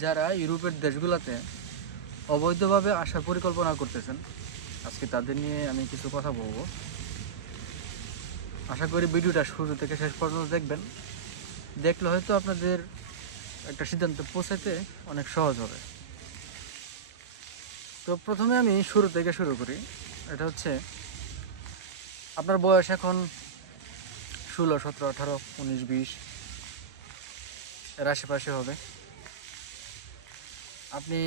যারা ইউরোপের দেশগুলোতে অবৈধভাবে আসার পরিকল্পনা করতেছেন, আজকে তাদের নিয়ে আমি কিছু কথা বলবো। আশা করি ভিডিওটা শুরু থেকে শেষ পর্যন্ত দেখবেন। দেখলে হয়তো আপনাদের একটা সিদ্ধান্তে পৌঁছাতে অনেক সহজ হবে। তো প্রথমে আমি শুরু থেকে শুরু করি। এটা হচ্ছে আপনার বয়স এখন 16, 17, 18, 19, 20 এর আশেপাশে হবে। আপনি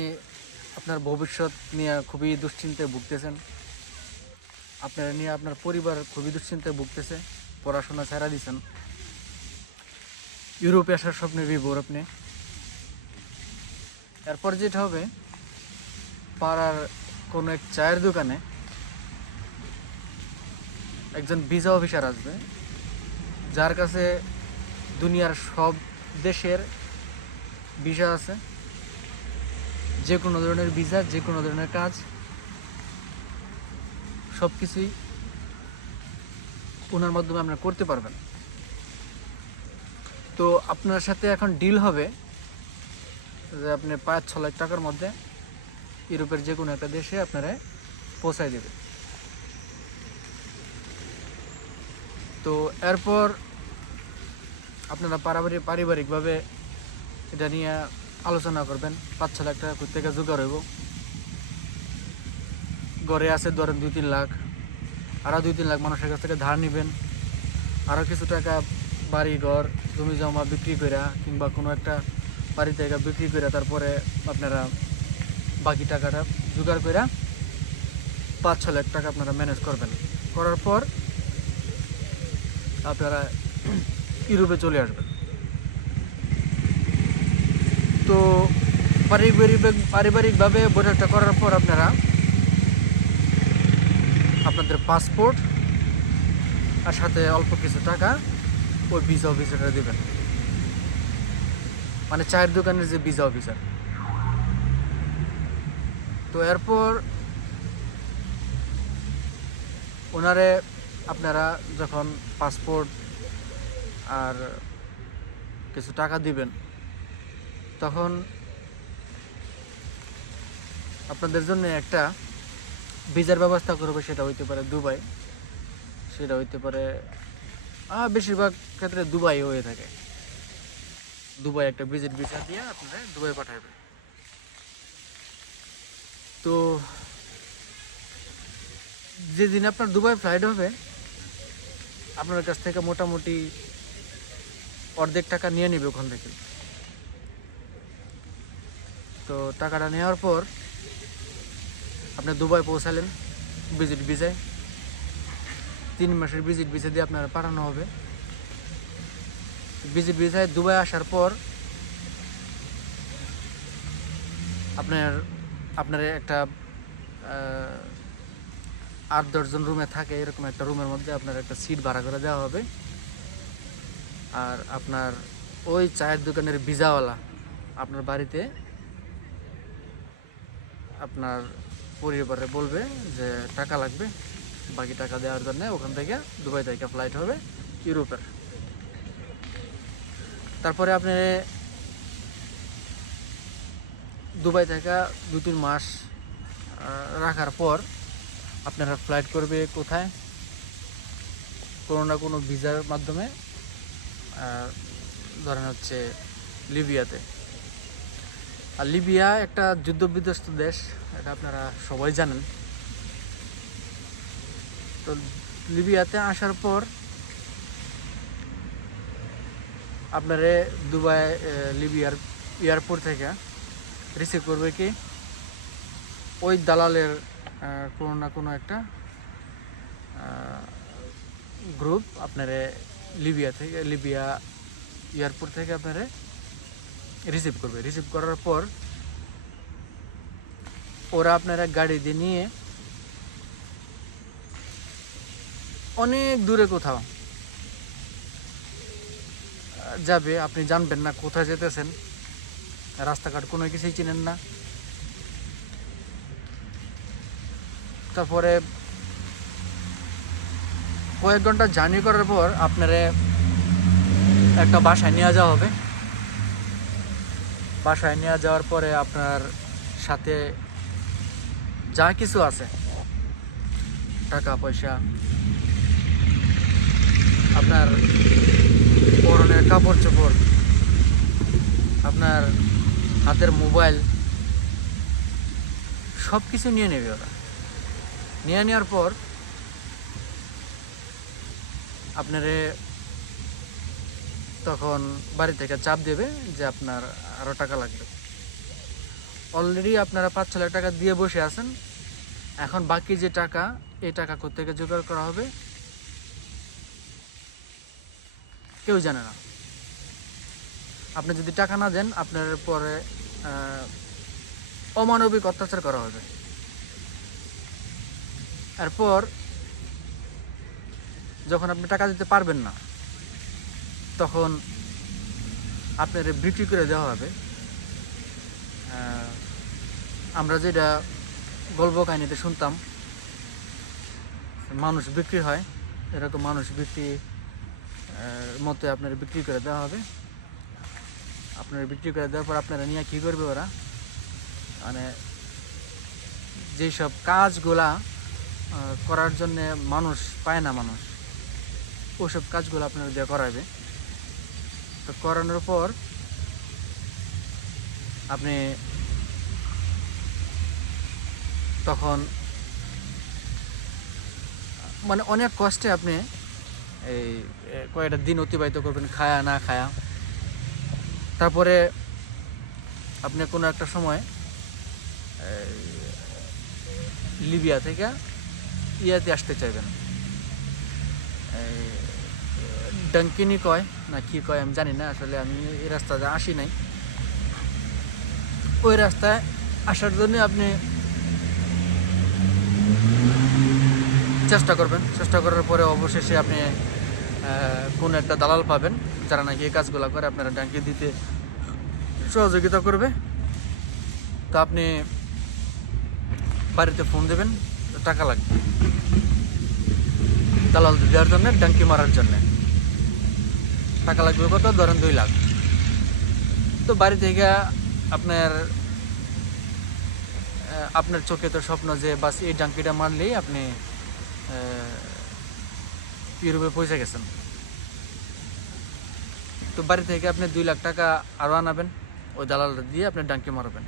আপনার ভবিষ্যৎ নিয়ে খুবই দুশ্চিন্তায় ভুগতেছেন। আপনারা নিয়ে আপনার পরিবার খুবই দুশ্চিন্তায় ভুগতেছে। পড়াশোনা ছেড়ে দিয়েছেন, ইউরোপে আসার স্বপ্নে বিভোর আপনি। এরপর যেটা হবে, পাড়ার কোনো এক চায়ের দোকানে একজন ভিসা অফিসার আসবে, যার কাছে দুনিয়ার সব দেশের ভিসা আছে। যে কোনো ধরনের ভিসা, যে কোনো ধরনের কাজ, সব কিছুই ওনার মাধ্যমে আপনারা করতে পারবেন। তো আপনার সাথে এখন ডিল হবে যে আপনি 5-6 লাখ টাকার মধ্যে ইউরোপের যে কোনো একটা দেশে আপনারা পৌঁছায় দেবে। তো এরপর আপনারা পারিবারিকভাবে এটা নিয়ে আলোচনা করবেন। 5-6 লাখ টাকা কোথা থেকে জোগাড় হইব। ঘরে আছে ধরেন 2-3 লাখ, আরও 2-3 লাখ মানুষের কাছ থেকে ধার নেবেন। আরও কিছু টাকা বাড়ি ঘর জমি জমা বিক্রি করে কিংবা কোনো একটা বাড়ি জায়গা বিক্রি করে তারপরে আপনারা বাকি টাকাটা জোগাড় করে 5-6 লাখ টাকা আপনারা ম্যানেজ করবেন। করার পর আপনারা ইউরোপে চলে আসবেন। তো পারিবারিকভাবে বৈঠকটা করার পর আপনারা আপনাদের পাসপোর্ট আর সাথে অল্প কিছু টাকা ওই ভিসা অফিসারটা দেবেন, মানে চায়ের দোকানের যে ভিসা অফিসার। তো এরপর ওনারে আপনারা যখন পাসপোর্ট আর কিছু টাকা দিবেন, তখন আপনাদের জন্য একটা ভিসার ব্যবস্থা করবে। সেটা হইতে পারে দুবাই, সেটা হইতে পারে বেশিরভাগ ক্ষেত্রে দুবাই হয়ে থাকে। দুবাই একটা ভিজিট ভিসা দিয়ে আপনারা দুবাই পাঠাবে। তো যেদিন আপনার দুবাই ফ্লাইট হবে, আপনার কাছ থেকে মোটামুটি অর্ধেক টাকা নিয়ে নেবে ওখান থেকে। তো টাকাটা নেওয়ার পর আপনি দুবাই পৌঁছালেন ভিজিট ভিসায়। 3 মাসের ভিজিট ভিসা দিয়ে আপনারা পাঠানো হবে। ভিজিট ভিসায় দুবাই আসার পর আপনার একটা 8-10 জন রুমে থাকে, এরকম একটা রুমের মধ্যে আপনার একটা সিট ভাড়া করে দেওয়া হবে। আর আপনার ওই চায়ের দোকানের ভিসাওয়ালা আপনার বাড়িতে আপনার পরিবারে বলবে যে টাকা লাগবে, বাকি টাকা দেওয়ার জন্য ওখান থেকে দুবাই থেকে ফ্লাইট হবে ইউরোপের। তারপরে আপনি দুবাই থেকে 2-3 মাস রাখার পর আপনারা ফ্লাইট করবে কোথায়? কোনো না কোনো ভিসার মাধ্যমে, ধরেন হচ্ছে লিবিয়াতে। আর লিবিয়া একটা যুদ্ধ বিধ্বস্ত দেশ, এটা আপনারা সবাই জানেন। তো লিবিয়াতে আসার পর আপনারে দুবাই লিবিয়ার এয়ারপোর্ট থেকে রিসিভ করবে কি ওই দালালের কোনো না কোনো একটা গ্রুপ আপনারে লিবিয়া এয়ারপোর্ট থেকে আপনারে রিসিভ করবে। রিসিভ করার পর ওরা আপনারা গাড়ি দিয়ে নিয়ে অনেক দূরে কোথাও যাবে। আপনি জানবেন না কোথায় যেতেছেন, রাস্তাঘাট কোনো কিছুই চিনেন না। তারপরে কয়েক ঘন্টা জার্নি করার পর আপনারে একটা বাসায় নিয়ে যাওয়া হবে। বাসায় নিয়ে যাওয়ার পরে আপনার সাথে যা কিছু আছে, টাকা পয়সা, আপনার পরনের কাপড় চোপড়, আপনার হাতের মোবাইল, সব কিছু নিয়ে নেবে ওরা। নিয়ে নেওয়ার পর আপনারে তখন বাড়ি থেকে চাপ দেবে যে আপনার আরও টাকা লাগবে। অলরেডি আপনারা 5-6 লাখ টাকা দিয়ে বসে আছেন, এখন বাকি যে টাকা, এই টাকা কোত্থেকে জোগাড় করা হবে কেউ জানে না। আপনি যদি টাকা না দেন, আপনার পরে অমানবিক অত্যাচার করা হবে। এরপর যখন আপনি টাকা দিতে পারবেন না, তখন আপনার বিক্রি করে দেওয়া হবে। আমরা যেটা গল্প কাহিনীতে শুনতাম, মানুষ বিক্রি হয়, এরকম মানুষ বিক্রি মতো আপনার বিক্রি করে দেওয়া হবে। আপনার বিক্রি করে দেওয়ার পর আপনারা নিয়ে কী করবে ওরা, মানে যেসব কাজগুলা করার জন্যে মানুষ পায় না, মানুষ ওসব কাজগুলো আপনারা দিয়ে করাবে। তো করানোর পর আপনি তখন মানে অনেক কষ্টে আপনি এই কয়েকটা দিন অতিবাহিত করবেন, খায়া না খায়া। তারপরে আপনি কোনো একটা সময় লিবিয়া থেকে ইয়াতে আসতে চাইবেন, ডাঙ্কিনি কয় না কি কয় আমি জানি না, আসলে আমি এই রাস্তাতে আসি নাই। ওই রাস্তায় আসার জন্য আপনি চেষ্টা করবেন। চেষ্টা করার পরে অবশেষে আপনি কোনো একটা দালাল পাবেন যারা নাকি এই কাজগুলো করে, আপনারা ডাঙ্কি দিতে সহযোগিতা করবে। তো আপনি বাড়িতে ফোন দেবেন, টাকা লাগবে দালাল দেওয়ার জন্য, ডাঙ্কি মারার জন্যে টাকা লাগবে কত, ধরেন 2 লাখ। তো বাড়ি থেকে আপনার চোখে তো স্বপ্ন যে বাস এই ডাঙ্কিটা মারলেই আপনি ইউরোপে পৌঁছে গেছেন। তো বাড়ি থেকে আপনি 2 লাখ টাকা আরও আনাবেন, ওই দালাল দিয়ে আপনি ডাঙ্কি মারবেন।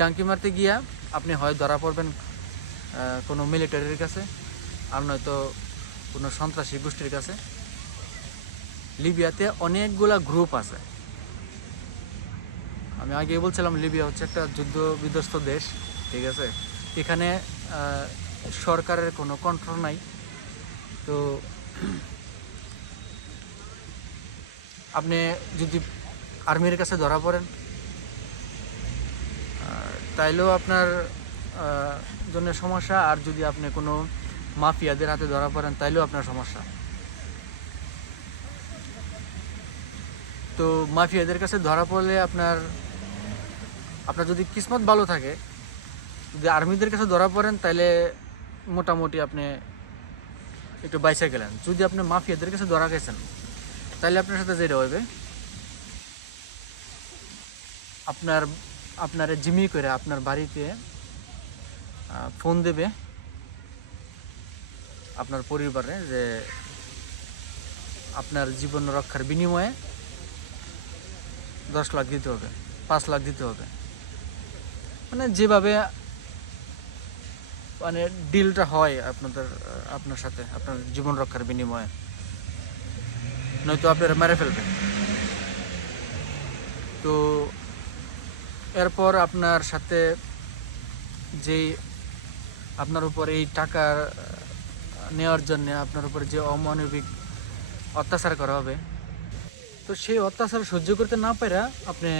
ডাঙ্কি মারতে গিয়া আপনি হয় ধরা পড়বেন কোনো মিলিটারির কাছে, আর নয়তো কোনো সন্ত্রাসী গোষ্ঠীর কাছে। লিবিয়াতে অনেকগুলা গ্রুপ আছে। আমি আগেই বলছিলাম লিবিয়া হচ্ছে একটা যুদ্ধ বিধ্বস্ত দেশ, ঠিক আছে। এখানে সরকারের কোনো কন্ট্রোল নাই। তো আপনি যদি আর্মির কাছে ধরা পড়েন, তাইলেও আপনার জন্য সমস্যা, আর যদি আপনি কোনো মাফিয়াদের হাতে ধরা পড়েন তাইলেও আপনার সমস্যা। তো মাফিয়াদের কাছে ধরা পড়লে আপনার যদি কিসমত ভালো থাকে, যদি আর্মিদের কাছে ধরা পড়েন তাইলে মোটামুটি আপনি একটু বাইসে গেলেন। যদি আপনি মাফিয়াদের কাছে ধরা গেছেন তাহলে আপনার সাথে যেটা হবে, আপনার জিমি করে আপনার বাড়িতে ফোন দেবে আপনার পরিবারে যে আপনার জীবন রক্ষার বিনিময়ে 10 লাখ দিতে হবে, 5 লাখ দিতে হবে, মানে যেভাবে মানে ডিলটা হয় আপনার সাথে, আপনার জীবন রক্ষার বিনিময়ে, নয়তো আপনারা মেরে ফেলবে। তো এরপর আপনার সাথে যেই আপনার উপর এই টাকা নেওয়ার জন্য আপনার উপর যে অমানবিক অত্যাচার করা হবে, তো সেই অত্যাচার সহ্য করতে না পারে আপনি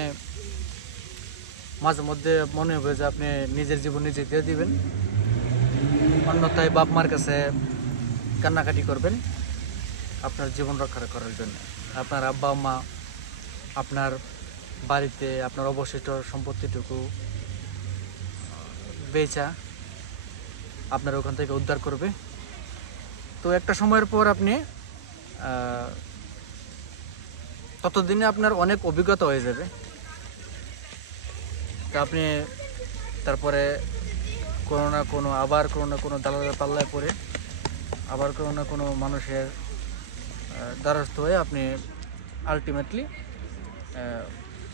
মাঝে মধ্যে মনে হবে যে আপনি নিজের জীবন নিজে দিয়ে দিবেন, অন্যথায় বাপ মার কাছে কান্নাকাটি করবেন আপনার জীবন রক্ষা করার জন্য। আপনার আব্বা মা আপনার বাড়িতে আপনার অবশিষ্ট সম্পত্তিটুকু বেচা আপনার ওখান থেকে উদ্ধার করবে। তো একটা সময়ের পর আপনি ততদিনে আপনার অনেক অভিজ্ঞতা হয়ে যাবে। তো আপনি তারপরে কোনো না কোনো দালালের পাল্লায় পড়ে আবার কোনো না কোনো মানুষের দ্বারস্থ হয়ে আপনি আলটিমেটলি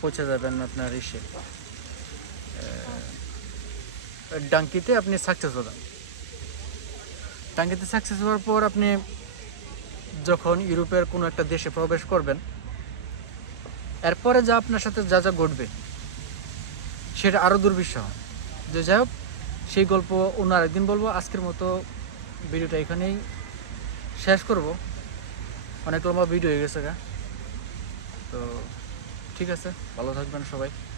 পৌঁছে যাবেন আপনার ডাঙ্কিতে আপনি সাকসেস হবেন। ডাঙ্কিতে সাকসেস হওয়ার পর আপনি যখন ইউরোপের কোনো একটা দেশে প্রবেশ করবেন, এরপরে যা আপনার সাথে যা যা ঘটবে সেটা আরও দুর্বিষহ। যে যাই হোক, সেই গল্প অন্য আরেকদিন বলবো। আজকের মতো ভিডিওটা এখানেই শেষ করব, অনেক লম্বা ভিডিও হয়ে গেছে গা। তো ঠিক আছে, ভালো থাকবেন সবাই।